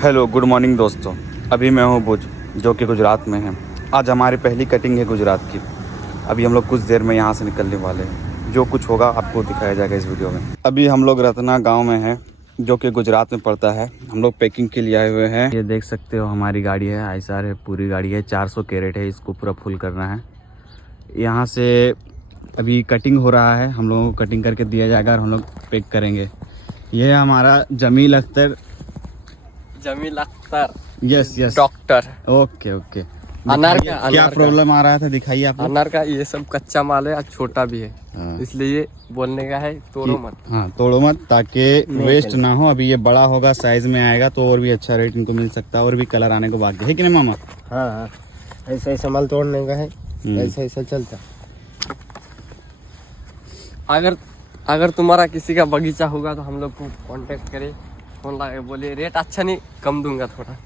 Hello good morning दोस्तों। अभी मैं हूँ भुज, जो कि गुजरात में है। आज हमारी पहली कटिंग है गुजरात की। अभी हम लोग कुछ देर में यहाँ से निकलने वाले हैं। जो कुछ होगा आपको दिखाया जाएगा इस वीडियो में। अभी हम लोग रत्ना गांव में हैं, जो कि गुजरात में पड़ता है। हम लोग पैकिंग के लिए आए हुए हैं। ये देख सकते हो हमारी गाड़ी है, आईसार है, पूरी गाड़ी है। 400 कैरेट है, इसको पूरा फुल करना है। यहाँ से अभी कटिंग हो रहा है, हम लोगों को कटिंग करके दिया जाएगा और हम लोग पैक करेंगे। ये है हमारा Jameel Akhtar. Yes yes doctor. Okay okay. अनार का क्या प्रॉब्लम आ रहा था, दिखाइए आप। अनार का ये सब कच्चा माल है और छोटा भी है, हाँ। इसलिए बोलने का है तोड़ो मत। हाँ तोड़ो मत, ताकि वेस्ट ना हो। अभी ये बड़ा होगा, साइज में आएगा तो और भी अच्छा रेट इनको मिल सकता है, और भी कलर आने को बाकी है कि नहीं मामा? हाँ, ऐसा ऐसा माल तोड़ने का है, ऐसा ऐसा चलता। अगर तुम्हारा किसी का बगीचा होगा तो हम लोग को कांटेक्ट करे, फोन लगा बोलिए, रेट अच्छा नहीं कम दूंगा थोड़ा।